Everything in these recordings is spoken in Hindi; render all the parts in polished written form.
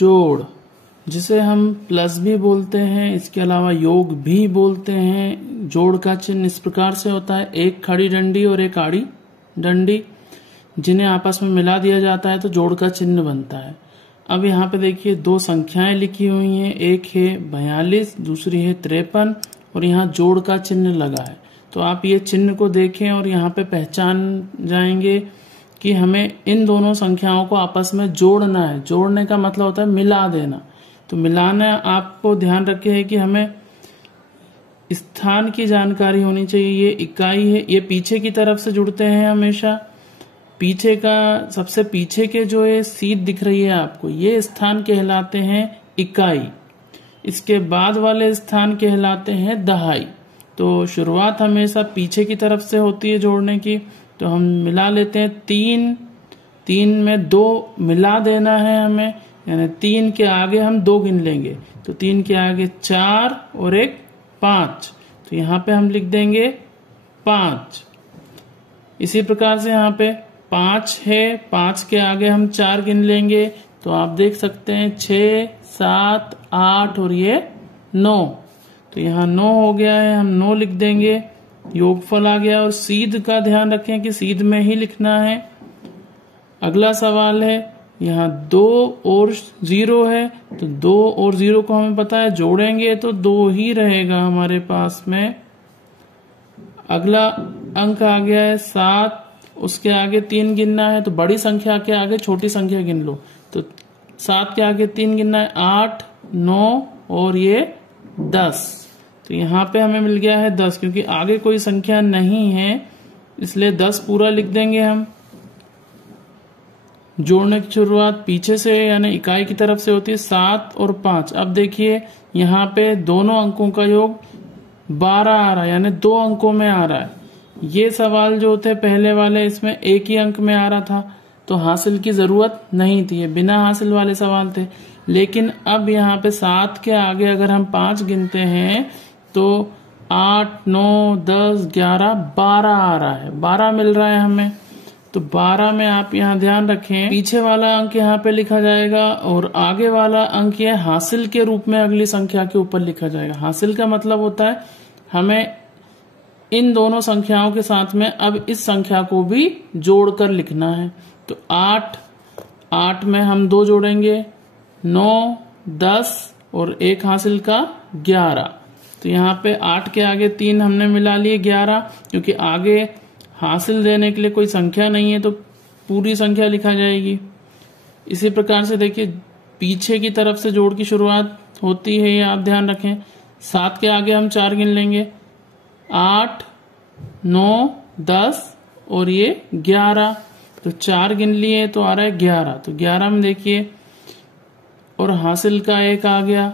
जोड़, जिसे हम प्लस भी बोलते हैं, इसके अलावा योग भी बोलते हैं। जोड़ का चिन्ह इस प्रकार से होता है, एक खड़ी डंडी और एक आड़ी डंडी, जिन्हें आपस में मिला दिया जाता है तो जोड़ का चिन्ह बनता है। अब यहाँ पे देखिए दो संख्याएं लिखी हुई हैं, एक है 42, दूसरी है 53 और यहाँ जोड़ का चिन्ह लगा है। तो आप ये चिन्ह को देखें और यहाँ पे पहचान जाएंगे कि हमें इन दोनों संख्याओं को आपस में जोड़ना है। जोड़ने का मतलब होता है मिला देना। तो मिलाना आपको ध्यान रखे है कि हमें स्थान की जानकारी होनी चाहिए। ये इकाई है, ये पीछे की तरफ से जुड़ते हैं हमेशा। पीछे का सबसे पीछे के जो ये सीध दिख रही है आपको, ये स्थान कहलाते हैं इकाई। इसके बाद वाले स्थान कहलाते हैं दहाई। तो शुरुआत हमेशा पीछे की तरफ से होती है जोड़ने की। तो हम मिला लेते हैं 3, 3 में 2 मिला देना है हमें, यानी 3 के आगे हम 2 गिन लेंगे। तो 3 के आगे 4 और एक 5, तो यहाँ पे हम लिख देंगे 5। इसी प्रकार से यहाँ पे 5 है, 5 के आगे हम 4 गिन लेंगे। तो आप देख सकते हैं 6, 7, 8 और ये 9। तो यहाँ 9 हो गया है, हम 9 लिख देंगे। योगफल आ गया। और सीध का ध्यान रखें कि सीध में ही लिखना है। अगला सवाल है, यहाँ 2 और 0 है, तो 2 और 0 को हमें पता है जोड़ेंगे तो 2 ही रहेगा हमारे पास में। अगला अंक आ गया है 7, उसके आगे 3 गिनना है, तो बड़ी संख्या के आगे छोटी संख्या गिन लो। तो 7 के आगे 3 गिनना है, 8, 9 और ये 10। तो यहाँ पे हमें मिल गया है 10, क्योंकि आगे कोई संख्या नहीं है इसलिए 10 पूरा लिख देंगे हम। जोड़ने की शुरुआत पीछे से यानी इकाई की तरफ से होती है, 7 और 5। अब देखिए यहाँ पे दोनों अंकों का योग 12 आ रहा है, यानी 2 अंकों में आ रहा है। ये सवाल जो थे पहले वाले, इसमें एक ही अंक में आ रहा था तो हासिल की जरूरत नहीं थी, ये बिना हासिल वाले सवाल थे। लेकिन अब यहाँ पे 7 के आगे अगर हम 5 गिनते हैं तो 8, 9, 10, 11, 12 आ रहा है, 12 मिल रहा है हमें। तो 12 में आप यहाँ ध्यान रखें, पीछे वाला अंक यहाँ पे लिखा जाएगा और आगे वाला अंक ये हासिल के रूप में अगली संख्या के ऊपर लिखा जाएगा। हासिल का मतलब होता है हमें इन दोनों संख्याओं के साथ में अब इस संख्या को भी जोड़कर लिखना है। तो 8 में हम 2 जोड़ेंगे, 9, 10 और एक हासिल का 11। तो यहाँ पे 8 के आगे 3 हमने मिला लिए 11, क्योंकि आगे हासिल देने के लिए कोई संख्या नहीं है तो पूरी संख्या लिखा जाएगी। इसी प्रकार से देखिए पीछे की तरफ से जोड़ की शुरुआत होती है, ये आप ध्यान रखें। 7 के आगे हम 4 गिन लेंगे, 8, 9, 10 और ये 11। तो 4 गिन लिए तो आ रहा है 11। तो 11 में देखिए और हासिल का 1 आ गया।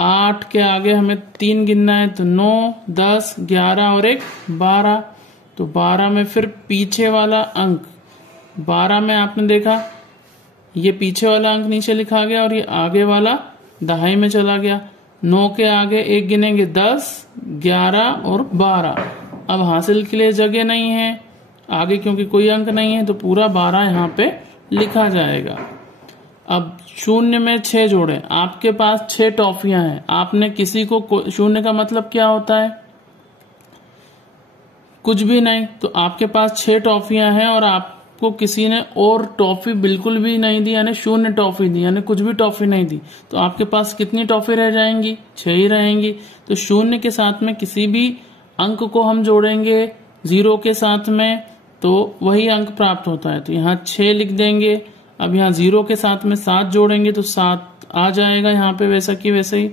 8 के आगे हमें 3 गिनना है, तो 9, 10, 11 और एक 12। तो 12 में फिर पीछे वाला अंक, 12 में आपने देखा ये पीछे वाला अंक नीचे लिखा गया और ये आगे वाला दहाई में चला गया। 9 के आगे 1 गिनेंगे, 10, 11 और 12। अब हासिल के लिए जगह नहीं है आगे, क्योंकि कोई अंक नहीं है, तो पूरा 12 यहाँ पे लिखा जाएगा। अब 0 में 6 जोड़े, आपके पास 6 टॉफियां हैं, आपने किसी को 0 का मतलब क्या होता है? कुछ भी नहीं। तो आपके पास 6 टॉफियां हैं और आपको किसी ने और टॉफी बिल्कुल भी नहीं दी, यानी 0 टॉफी दी, यानी कुछ भी टॉफी नहीं दी, तो आपके पास कितनी टॉफी रह जाएंगी? 6 ही रहेंगी। तो 0 के साथ में किसी भी अंक को हम जोड़ेंगे 0 के साथ में तो वही अंक प्राप्त होता है। तो यहाँ 6 लिख देंगे। अब यहाँ 0 के साथ में 7 जोड़ेंगे तो 7 आ जाएगा यहाँ पे वैसा की वैसे ही।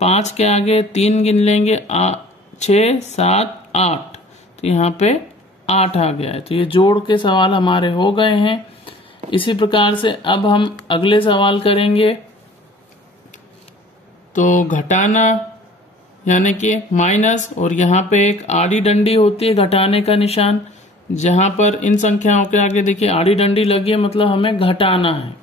5 के आगे 3 गिन लेंगे, 6, 7, 8, तो यहाँ पे 8 आ गया है। तो ये जोड़ के सवाल हमारे हो गए हैं। इसी प्रकार से अब हम अगले सवाल करेंगे। तो घटाना यानी कि माइनस, और यहाँ पे एक आड़ी डंडी होती है घटाने का निशान, जहां पर इन संख्याओं के आगे देखिए आड़ी डंडी लगी है, मतलब हमें घटाना है,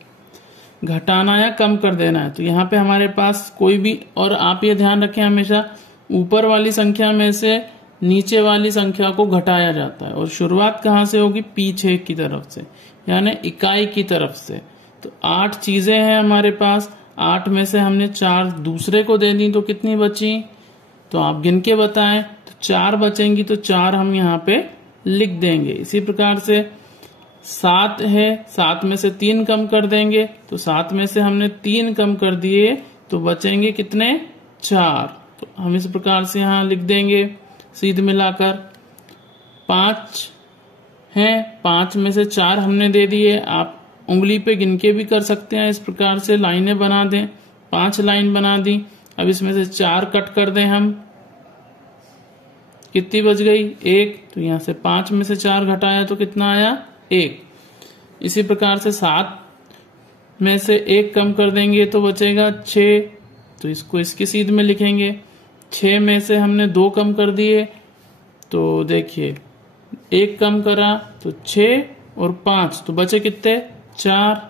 घटाना या कम कर देना है। तो यहाँ पे हमारे पास कोई भी, और आप ये ध्यान रखें हमेशा ऊपर वाली संख्या में से नीचे वाली संख्या को घटाया जाता है, और शुरुआत कहाँ से होगी? पीछे की तरफ से, यानी इकाई की तरफ से। तो 8 चीजें हैं हमारे पास, 8 में से हमने 4 दूसरे को दे दी तो कितनी बची, तो आप गिन के बताएं। तो 4 बचेंगी तो 4 हम यहाँ पे लिख देंगे। इसी प्रकार से 7 है, 7 में से 3 कम कर देंगे तो 7 में से हमने 3 कम कर दिए तो बचेंगे कितने, 4। तो हम इस प्रकार से यहाँ लिख देंगे सीध मिलाकर। 5 है, 5 में से 4 हमने दे दिए। आप उंगली पे गिन के भी कर सकते हैं, इस प्रकार से लाइनें बना दें। 5 लाइन बना दी। अब इसमें से 4 कट कर दें हम, कितनी बच गई, 1। तो यहां से 5 में से 4 घटाया तो कितना आया, 1। इसी प्रकार से 7 में से 1 कम कर देंगे तो बचेगा 6। तो इसको इसकी सीध में लिखेंगे। 6 में से हमने 2 कम कर दिए तो देखिए 1 कम करा तो 6 और 5 तो बचे कितने, 4।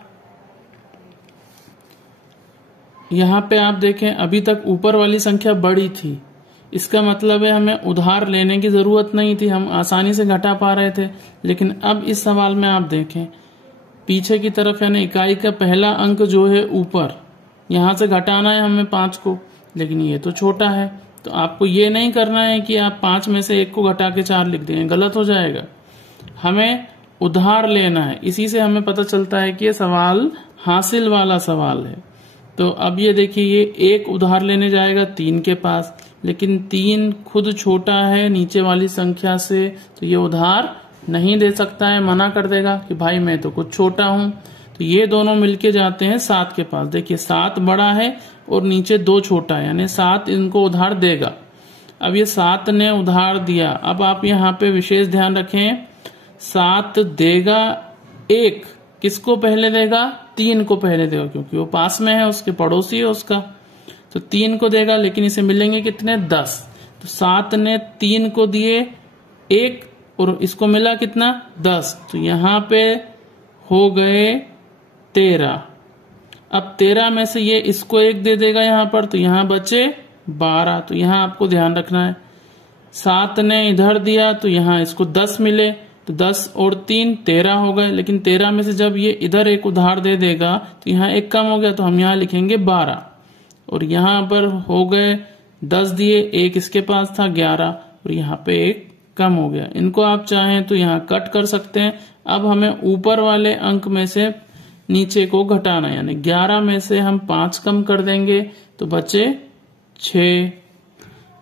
यहां पे आप देखें अभी तक ऊपर वाली संख्या बड़ी थी, इसका मतलब है हमें उधार लेने की जरूरत नहीं थी, हम आसानी से घटा पा रहे थे। लेकिन अब इस सवाल में आप देखें पीछे की तरफ यानी इकाई का पहला अंक जो है ऊपर, यहां से घटाना है हमें 5 को, लेकिन ये तो छोटा है। तो आपको ये नहीं करना है कि आप 5 में से 1 को घटा के 4 लिख देंगे, गलत हो जाएगा। हमें उधार लेना है, इसी से हमें पता चलता है कि ये सवाल हासिल वाला सवाल है। तो अब ये देखिए ये 1 उधार लेने जाएगा 3 के पास, लेकिन 3 खुद छोटा है नीचे वाली संख्या से, तो ये उधार नहीं दे सकता है, मना कर देगा कि भाई मैं तो कुछ छोटा हूं। तो ये दोनों मिलके जाते हैं 7 के पास। देखिए 7 बड़ा है और नीचे 2 छोटा है, यानी 7 इनको उधार देगा। अब ये 7 ने उधार दिया। अब आप यहाँ पे विशेष ध्यान रखें, 7 देगा 1, किसको पहले देगा, 3 को पहले देगा, क्योंकि वो पास में है, उसके पड़ोसी है उसका। तो 3 को देगा, लेकिन इसे मिलेंगे कितने, 10। तो 7 ने 3 को दिए 1 और इसको मिला कितना, 10। तो यहां पे हो गए 13। अब 13 में से ये इसको 1 दे देगा यहां पर, तो यहां बचे 12। तो यहां आपको ध्यान रखना है, 7 ने इधर दिया तो यहां इसको 10 मिले, तो 10 और 3 13 हो गए। लेकिन 13 में से जब ये इधर एक उधार दे देगा तो यहाँ 1 कम हो गया, तो हम यहाँ लिखेंगे 12। और यहाँ पर हो गए 10 दिए, 1 इसके पास था 11, और यहाँ पे 1 कम हो गया। इनको आप चाहें तो यहाँ कट कर सकते हैं। अब हमें ऊपर वाले अंक में से नीचे को घटाना, यानी 11 में से हम 5 कम कर देंगे तो बचे 6।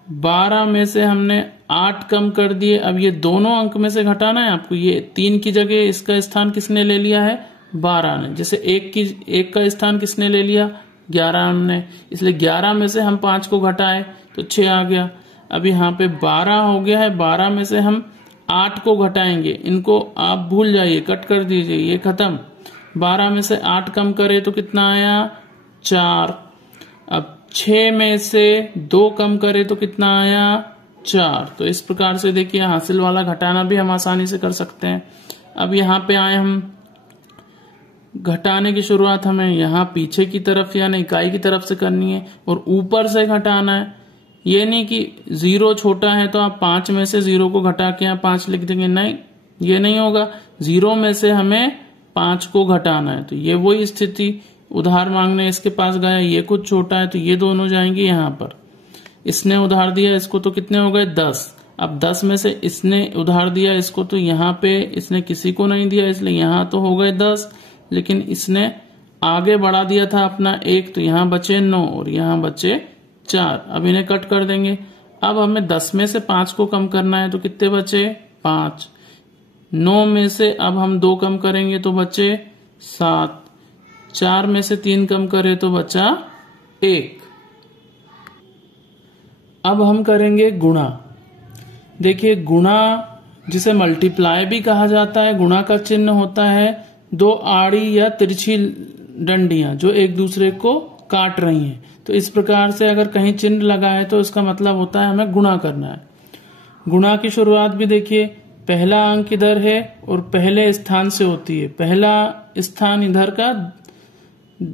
12 में से हमने 8 कम कर दिए। अब ये दोनों अंक में से घटाना है आपको। ये 3 की जगह इसका स्थान किसने ले लिया है, 12 ने। जैसे 1 का स्थान किसने ले लिया, 11 ने। इसलिए 11 में से हम 5 को घटाए तो 6 आ गया। अब यहाँ पे 12 हो गया है, 12 में से हम 8 को घटाएंगे। इनको आप भूल जाइए, कट कर दीजिए, ये खत्म। 12 में से 8 कम करे तो कितना आया, 4। अब 6 में से 2 कम करे तो कितना आया, 4। तो इस प्रकार से देखिए हासिल वाला घटाना भी हम आसानी से कर सकते हैं। अब यहाँ पे आए हम, घटाने की शुरुआत हमें यहाँ पीछे की तरफ यानी इकाई की तरफ से करनी है और ऊपर से घटाना है। ये नहीं कि 0 छोटा है तो आप 5 में से 0 को घटा के यहाँ 5 लिख देंगे, नहीं, ये नहीं होगा। 0 में से हमें 5 को घटाना है। तो ये वही स्थिति, उधार मांगने इसके पास गया, ये कुछ छोटा है तो ये दोनों जाएंगे यहाँ पर। इसने उधार दिया इसको तो कितने हो गए, 10। अब 10 में से इसने उधार दिया इसको, तो यहाँ पे इसने किसी को नहीं दिया, इसलिए यहाँ तो हो गए 10। लेकिन इसने आगे बढ़ा दिया था अपना 1, तो यहाँ बचे 9 और यहाँ बचे 4। अब इन्हें कट कर देंगे। अब हमें 10 में से 5 को कम करना है तो कितने बचे, 5। 9 में से अब हम 2 कम करेंगे तो बचे 7। 4 में से 3 कम करे तो बचा 1। अब हम करेंगे गुणा। देखिए गुणा जिसे मल्टीप्लाई भी कहा जाता है, गुणा का चिन्ह होता है 2 आड़ी या तिरछी डंडियां जो एक दूसरे को काट रही हैं। तो इस प्रकार से अगर कहीं चिन्ह लगा है तो इसका मतलब होता है हमें गुणा करना है। गुणा की शुरुआत भी देखिए, पहला अंक इधर है और पहले स्थान से होती है। पहला स्थान इधर का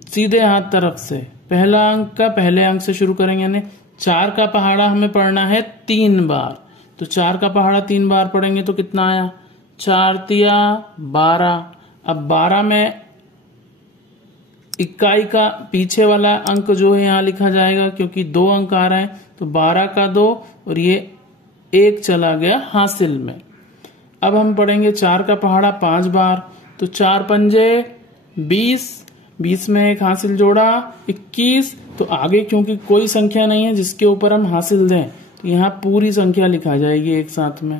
सीधे हाथ तरफ से, पहला अंक का पहले अंक से शुरू करेंगे, यानी 4 का पहाड़ा हमें पढ़ना है 3 बार। तो 4 का पहाड़ा 3 बार पढ़ेंगे तो कितना आया, 4 तिया 12। अब 12 में इकाई का पीछे वाला अंक जो है यहाँ लिखा जाएगा, क्योंकि 2 अंक आ रहा है तो 12 का 2 और ये 1 चला गया हासिल में। अब हम पढ़ेंगे 4 का पहाड़ा 5 बार, तो 4 पंजे 20, 20 में 1 हासिल जोड़ा 21। तो आगे क्योंकि कोई संख्या नहीं है जिसके ऊपर हम हासिल दें, तो यहाँ पूरी संख्या लिखा जाएगी एक साथ में।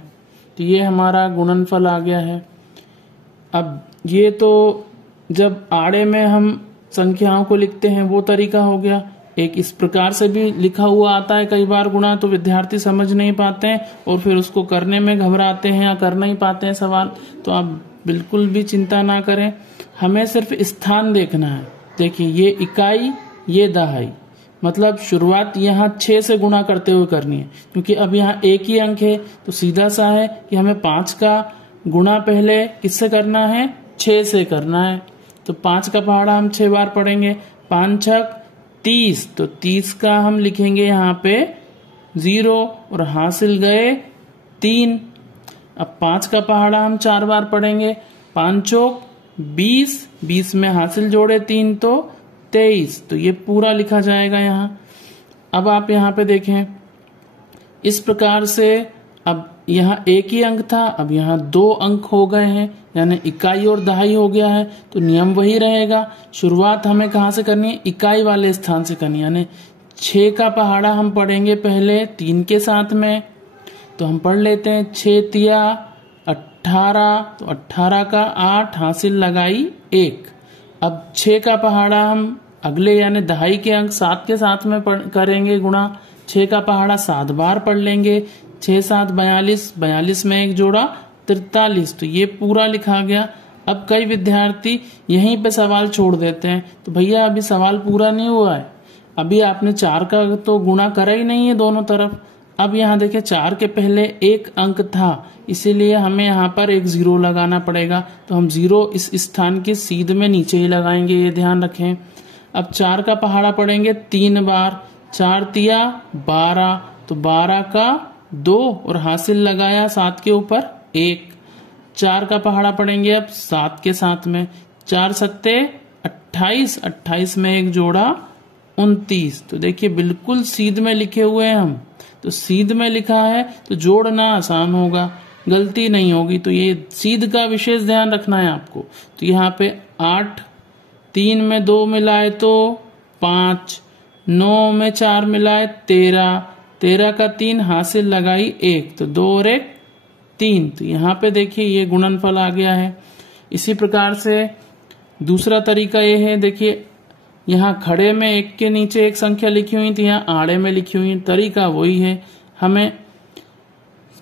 तो ये हमारा गुणनफल आ गया है। अब ये तो जब आड़े में हम संख्याओं को लिखते हैं वो तरीका हो गया। एक इस प्रकार से भी लिखा हुआ आता है कई बार गुणा, तो विद्यार्थी समझ नहीं पाते हैं और फिर उसको करने में घबराते हैं या कर नहीं पाते हैं सवाल। तो आप बिल्कुल भी चिंता ना करें, हमें सिर्फ स्थान देखना है। देखिए ये इकाई, ये दहाई, मतलब शुरुआत यहाँ 6 से गुणा करते हुए करनी है, क्योंकि अब यहाँ एक ही अंक है तो सीधा सा है कि हमें 5 का गुणा पहले किससे करना है, 6 से करना है। तो 5 का पहाड़ा हम 6 बार पढ़ेंगे। 5 छक 30, तो 30 का हम लिखेंगे यहाँ पे 0 और हासिल गए 3। अब 5 का पहाड़ा हम 4 बार पढ़ेंगे। 5 चौक 20, 20 में हासिल जोड़े 3 तो 23, तो ये पूरा लिखा जाएगा यहाँ। अब आप यहाँ पे देखें, इस प्रकार से अब यहाँ एक ही अंक था, अब यहाँ 2 अंक हो गए हैं, यानी इकाई और दहाई हो गया है। तो नियम वही रहेगा, शुरुआत हमें कहाँ से करनी है, इकाई वाले स्थान से करनी है। यानी 6 का पहाड़ा हम पढ़ेंगे पहले 3 के साथ में, तो हम पढ़ लेते हैं 6 तिया 18, तो 18 का 8 हासिल लगाई 1। अब 6 का पहाड़ा हम अगले यानी दहाई के अंक 7 के साथ में करेंगे गुणा। 6 का पहाड़ा 7 बार पढ़ लेंगे। 6 7 42, 42 में 1 जोड़ा 43, तो ये पूरा लिखा गया। अब कई विद्यार्थी यहीं पे सवाल छोड़ देते हैं, तो भैया अभी सवाल पूरा नहीं हुआ है, अभी आपने 4 का तो गुणा करा ही नहीं है दोनों तरफ। अब यहाँ देखिए 4 के पहले 1 अंक था, इसीलिए हमें यहाँ पर एक 0 लगाना पड़ेगा। तो हम 0 इस स्थान के सीध में नीचे ही लगाएंगे, ये ध्यान रखें। अब 4 का पहाड़ा पढ़ेंगे 3 बार। 4 तिया 12, तो 12 का 2 और हासिल लगाया 7 के ऊपर 1। 4 का पहाड़ा पढ़ेंगे अब 7 के साथ में। 4 सत्ते 28, 28 में 1 जोड़ा 29। तो देखिए बिल्कुल सीध में लिखे हुए हैं हम, तो सीध में लिखा है तो जोड़ना आसान होगा, गलती नहीं होगी। तो ये सीध का विशेष ध्यान रखना है आपको। तो यहाँ पे 8, 3 में 2 मिलाए तो 5, 9 में 4 मिलाए 13, 13 का 3 हासिल लगाई 1, तो 2 और 1 3। तो यहाँ पे देखिए ये गुणनफल आ गया है। इसी प्रकार से दूसरा तरीका ये है, देखिए यहाँ खड़े में 1 के नीचे एक संख्या लिखी हुई थी, यहाँ आड़े में लिखी हुई, तरीका वही है। हमें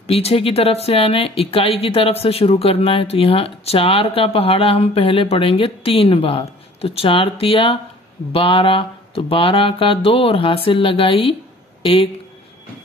पीछे की तरफ से यानी इकाई की तरफ से शुरू करना है। तो यहाँ 4 का पहाड़ा हम पहले पढ़ेंगे 3 बार। तो 4 तिया 12, तो 12 का 2 और हासिल लगाई 1।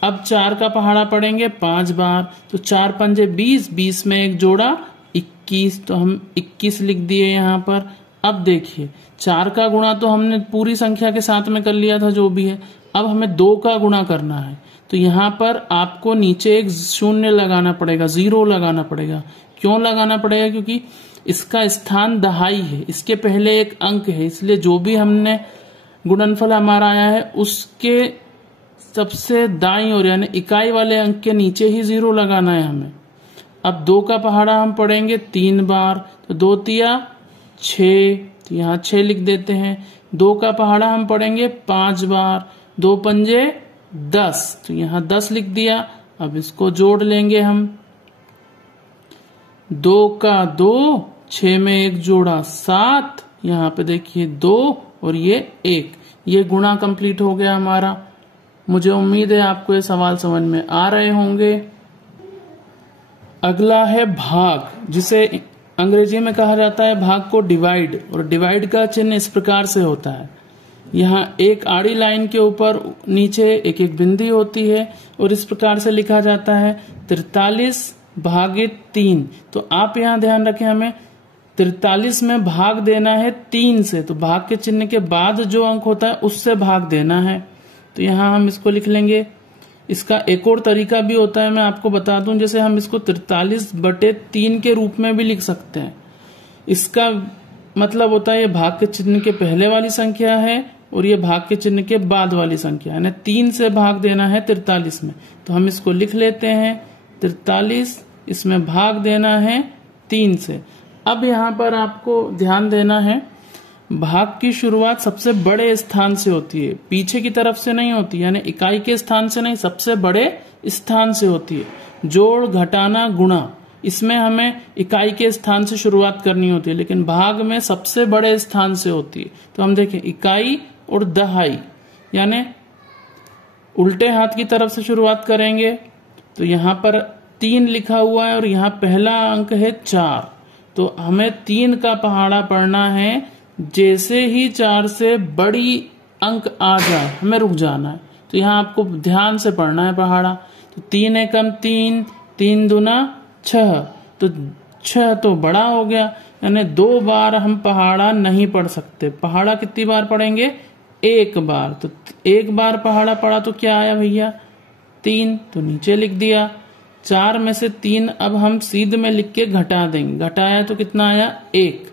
अब 4 का पहाड़ा पढ़ेंगे 5 बार। तो 4 पंजे 20, 20 में 1 जोड़ा 21, तो हम 21 लिख दिए यहाँ पर। अब देखिए 4 का गुणा तो हमने पूरी संख्या के साथ में कर लिया था जो भी है, अब हमें 2 का गुणा करना है। तो यहाँ पर आपको नीचे एक 0 लगाना पड़ेगा, 0 लगाना पड़ेगा। क्यों लगाना पड़ेगा? क्योंकि इसका स्थान दहाई है, इसके पहले एक अंक है, इसलिए जो भी हमने गुणनफल हमारा आया है उसके सबसे दाईं ओर यानी इकाई वाले अंक के नीचे ही 0 लगाना है हमें। अब 2 का पहाड़ा हम पढ़ेंगे 3 बार। तो 2 तिया 6, तो यहाँ 6 लिख देते हैं। 2 का पहाड़ा हम पढ़ेंगे 5 बार। 2 पंजे 10, तो यहाँ 10 लिख दिया। अब इसको जोड़ लेंगे हम। 2 का 2, 6 में 1 जोड़ा 7, यहाँ पे देखिए 2 और ये 1, ये गुणा कंप्लीट हो गया हमारा। मुझे उम्मीद है आपको ये सवाल समझ में आ रहे होंगे। अगला है भाग, जिसे अंग्रेजी में कहा जाता है भाग को डिवाइड, और डिवाइड का चिन्ह इस प्रकार से होता है। यहाँ एक आड़ी लाइन के ऊपर नीचे एक एक बिंदी होती है और इस प्रकार से लिखा जाता है 43 भागित 3। तो आप यहाँ ध्यान रखें, हमें 43 में भाग देना है 3 से, तो भाग के चिन्ह के बाद जो अंक होता है उससे भाग देना है। तो यहाँ हम इसको लिख लेंगे। इसका एक और तरीका भी होता है, मैं आपको बता दूं, जैसे हम इसको 43/3 के रूप में भी लिख सकते हैं। इसका मतलब होता है ये भाग के चिन्ह के पहले वाली संख्या है और ये भाग के चिन्ह के बाद वाली संख्या है। 3 से भाग देना है 43 में, तो हम इसको लिख लेते हैं 43, इसमें भाग देना है 3 से। अब यहाँ पर आपको ध्यान देना है, भाग की शुरुआत सबसे बड़े स्थान से होती है, पीछे की तरफ से नहीं होती, यानी इकाई के स्थान से नहीं, सबसे बड़े स्थान से होती है। जोड़, घटाना, गुणा, इसमें हमें इकाई के स्थान से शुरुआत करनी होती है, लेकिन भाग में सबसे बड़े स्थान से होती है। तो हम देखें इकाई और दहाई, यानी उल्टे हाथ की तरफ से शुरुआत करेंगे। तो यहाँ पर 3 लिखा हुआ है और यहाँ पहला अंक है 4, तो हमें 3 का पहाड़ा पढ़ना है। जैसे ही 4 से बड़ी अंक आ जाए हमें रुक जाना है। तो यहाँ आपको ध्यान से पढ़ना है पहाड़ा। तो 3 एकम 3, 3 दूना 6, तो 6 तो बड़ा हो गया, यानी 2 बार हम पहाड़ा नहीं पढ़ सकते। पहाड़ा कितनी बार पढ़ेंगे? 1 बार। तो 1 बार पहाड़ा पढ़ा तो क्या आया भैया? 3, तो नीचे लिख दिया। 4 में से 3 अब हम सीध में लिख के घटा देंगे, घटाया तो कितना आया? 1।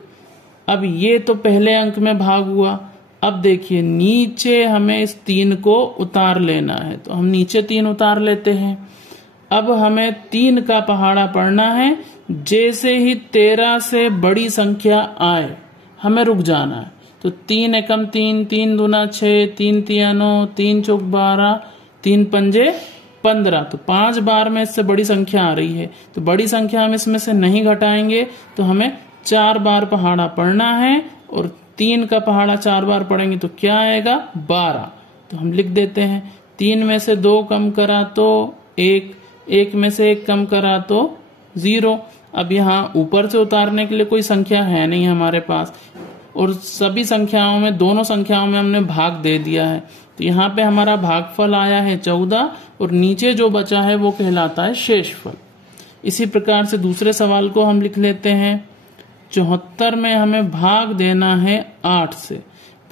अब ये तो पहले अंक में भाग हुआ। अब देखिए नीचे हमें इस 3 को उतार लेना है, तो हम नीचे 3 उतार लेते हैं। अब हमें 3 का पहाड़ा पढ़ना है। जैसे ही 13 से बड़ी संख्या आए हमें रुक जाना है। तो 3 एकम 3, 3 दूना 6, 3 तिया 9, 3 चौक 12, 3 पंजे 15, तो 5 बार में इससे बड़ी संख्या आ रही है। तो बड़ी संख्या हम इसमें से नहीं घटाएंगे, तो हमें 4 बार पहाड़ा पढ़ना है और 3 का पहाड़ा 4 बार पढ़ेंगे तो क्या आएगा? 12। तो हम लिख देते हैं 3 में से 2 कम करा तो 1, 1 में से 1 कम करा तो 0। अब यहाँ ऊपर से उतारने के लिए कोई संख्या है नहीं हमारे पास, और सभी संख्याओं में, दोनों संख्याओं में हमने भाग दे दिया है। तो यहाँ पे हमारा भागफल आया है 14 और नीचे जो बचा है वो कहलाता है शेषफल। इसी प्रकार से दूसरे सवाल को हम लिख लेते हैं। 74 में हमें भाग देना है 8 से।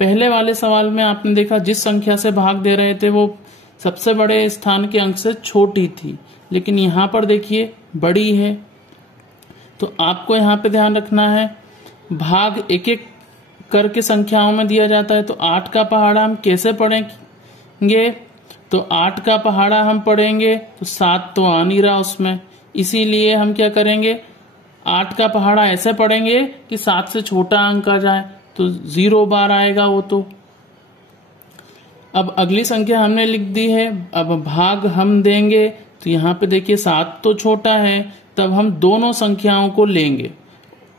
पहले वाले सवाल में आपने देखा जिस संख्या से भाग दे रहे थे वो सबसे बड़े स्थान के अंक से छोटी थी, लेकिन यहाँ पर देखिए बड़ी है। तो आपको यहाँ पे ध्यान रखना है, भाग एक एक करके संख्याओं में दिया जाता है। तो 8 का पहाड़ा हम कैसे पढ़ेंगे? तो 8 का पहाड़ा हम पढ़ेंगे तो 7 तो आ नहीं रहा उसमें, इसीलिए हम क्या करेंगे? 8 का पहाड़ा ऐसे पढ़ेंगे कि 7 से छोटा अंक आ जाए, तो 0 बार आएगा वो। तो अब अगली संख्या हमने लिख दी है, अब भाग हम देंगे। तो यहाँ पे देखिए 7 तो छोटा है, तब हम दोनों संख्याओं को लेंगे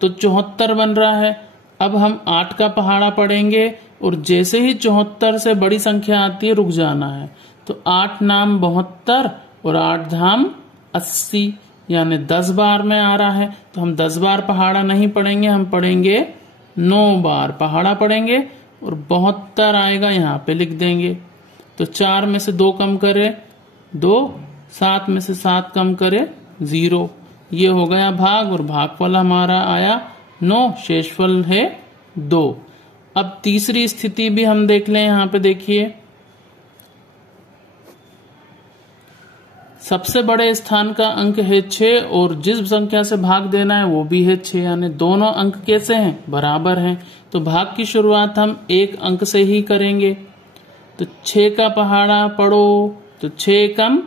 तो 74 बन रहा है। अब हम 8 का पहाड़ा पढ़ेंगे और जैसे ही 74 से बड़ी संख्या आती है रुक जाना है। तो 8 नाम 72 और 8 धाम 80, यानी 10 बार में आ रहा है। तो हम 10 बार पहाड़ा नहीं पढ़ेंगे, हम पढ़ेंगे 9 बार पहाड़ा पढ़ेंगे और 72 आएगा, यहाँ पे लिख देंगे। तो 4 में से 2 कम करे 2, 7 में से 7 कम करे 0। ये हो गया भाग, और भागफल हमारा आया 9, शेषफल है 2। अब तीसरी स्थिति भी हम देख लें। यहाँ पे देखिए सबसे बड़े स्थान का अंक है 6 और जिस संख्या से भाग देना है वो भी है 6, यानी दोनों अंक कैसे हैं? बराबर हैं। तो भाग की शुरुआत हम 1 अंक से ही करेंगे। तो 6 का पहाड़ा पढ़ो, तो 6 कम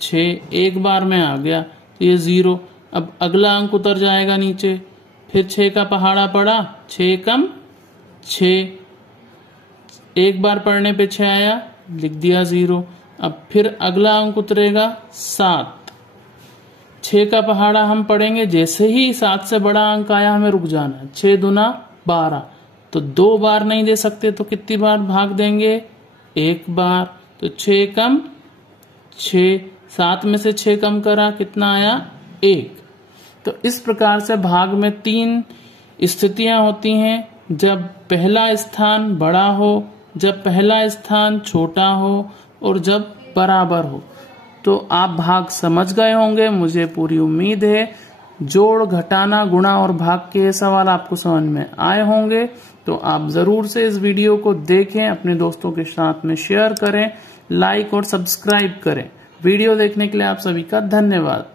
6, 1 बार में आ गया, तो ये 0। अब अगला अंक उतर जाएगा नीचे, फिर 6 का पहाड़ा पढ़ा, 6 कम 6, 1 बार पढ़ने पे 6 आया, लिख दिया 0। अब फिर अगला अंक उतरेगा 7, 6 का पहाड़ा हम पढ़ेंगे, जैसे ही 7 से बड़ा अंक आया हमें रुक जाना है। 6 दूना 12, तो 2 बार नहीं दे सकते, तो कितनी बार भाग देंगे? 1 बार। तो 6 कम 6, 7 में से 6 कम करा, कितना आया? 1। तो इस प्रकार से भाग में 3 स्थितियां होती हैं, जब पहला स्थान बड़ा हो, जब पहला स्थान छोटा हो और जब बराबर हो। तो आप भाग समझ गए होंगे, मुझे पूरी उम्मीद है। जोड़, घटाना, गुणा और भाग के सवाल आपको समझ में आए होंगे। तो आप जरूर से इस वीडियो को देखें, अपने दोस्तों के साथ में शेयर करें, लाइक और सब्सक्राइब करें। वीडियो देखने के लिए आप सभी का धन्यवाद।